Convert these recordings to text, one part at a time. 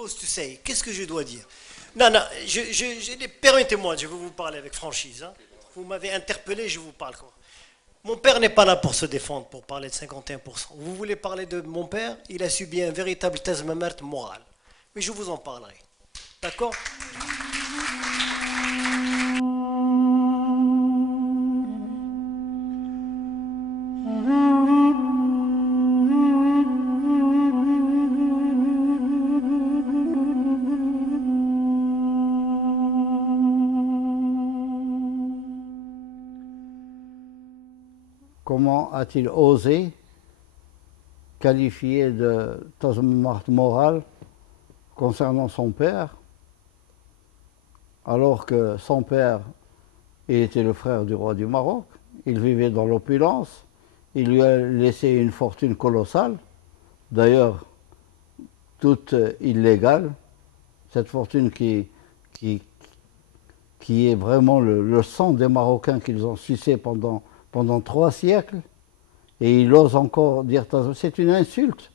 supposed to say? Qu'est-ce que je dois dire? Non, non, permettez-moi, je vais vous parler avec franchise. Hein. Vous m'avez interpellé, je vous parle. Quoi. Mon père n'est pas là pour se défendre, pour parler de 51%. Vous voulez parler de mon père? Il a subi un véritable tazmamert moral. Mais je vous en parlerai. D'accord? Comment a-t-il osé qualifier de tazmamart moral concernant son père, alors que son père, il était le frère du roi du Maroc, il vivait dans l'opulence, il lui a laissé une fortune colossale, d'ailleurs toute illégale, cette fortune qui est vraiment le sang des Marocains qu'ils ont sucé pendant 3 siècles, et il ose encore dire, c'est une insulte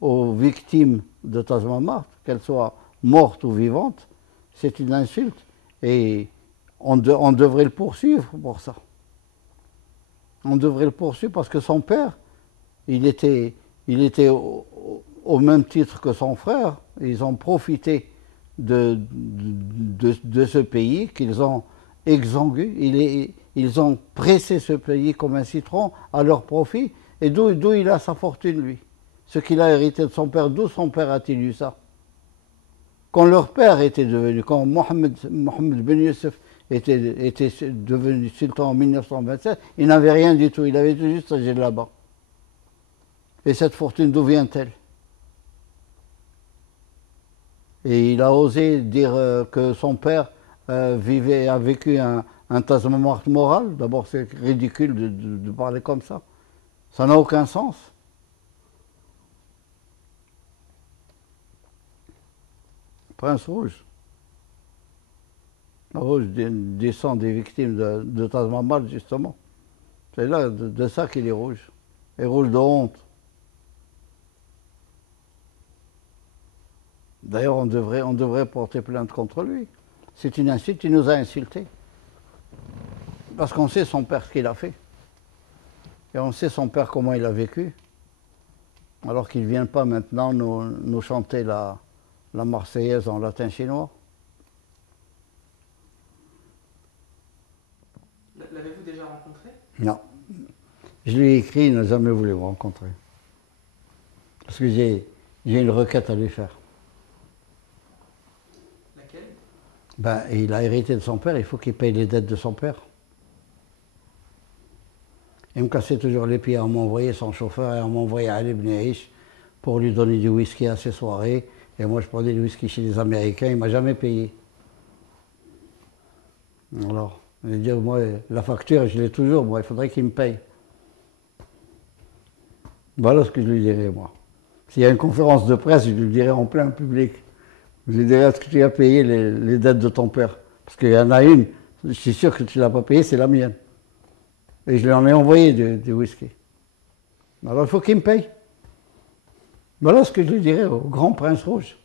aux victimes de Tazmamart, qu'elles soient mortes ou vivantes, c'est une insulte, et on devrait le poursuivre pour ça. On devrait le poursuivre parce que son père, il était au même titre que son frère, ils ont profité de ce pays qu'ils ont exsangué, ils ont pressé ce pays comme un citron à leur profit, et d'où il a sa fortune, lui. Ce qu'il a hérité de son père, d'où son père a-t-il eu ça? Quand leur père était devenu, quand Mohammed Ben Youssef était devenu sultan en 1927, il n'avait rien du tout, il avait juste âgé là-bas. Et cette fortune, d'où vient-elle? Et il a osé dire que son père a vécu un tazmamart moral. D'abord, c'est ridicule de parler comme ça. Ça n'a aucun sens. Prince Rouge. Le Rouge descend des victimes de Tazmamart, justement. C'est là de ça qu'il est rouge. Et rouge de honte. D'ailleurs, on devrait porter plainte contre lui. C'est une insulte, il nous a insultés. Parce qu'on sait son père ce qu'il a fait. Et on sait son père comment il a vécu. Alors qu'il ne vient pas maintenant nous chanter la Marseillaise en latin chinois. L'avez-vous déjà rencontré? Non. Je lui ai écrit, il n'a jamais voulu me rencontrer. Parce que j'ai une requête à lui faire. Laquelle? Ben, il a hérité de son père, il faut qu'il paye les dettes de son père. Il me cassait toujours les pieds à m'envoyer son chauffeur et à m'envoyer Ali ibn Aish pour lui donner du whisky à ses soirées. Et moi, je prenais du whisky chez les Américains, il ne m'a jamais payé. Alors, je dis, moi, la facture, je l'ai toujours, moi, il faudrait qu'il me paye. Voilà ce que je lui dirais, moi. S'il y a une conférence de presse, je lui dirais en plein public. Je lui dirais, est-ce que tu as payé les dettes de ton père? Parce qu'il y en a une, je suis sûr que tu ne l'as pas payée, c'est la mienne. Et je lui en ai envoyé du whisky. Alors il faut qu'il me paye. Voilà ce que je lui dirais au grand prince rouge.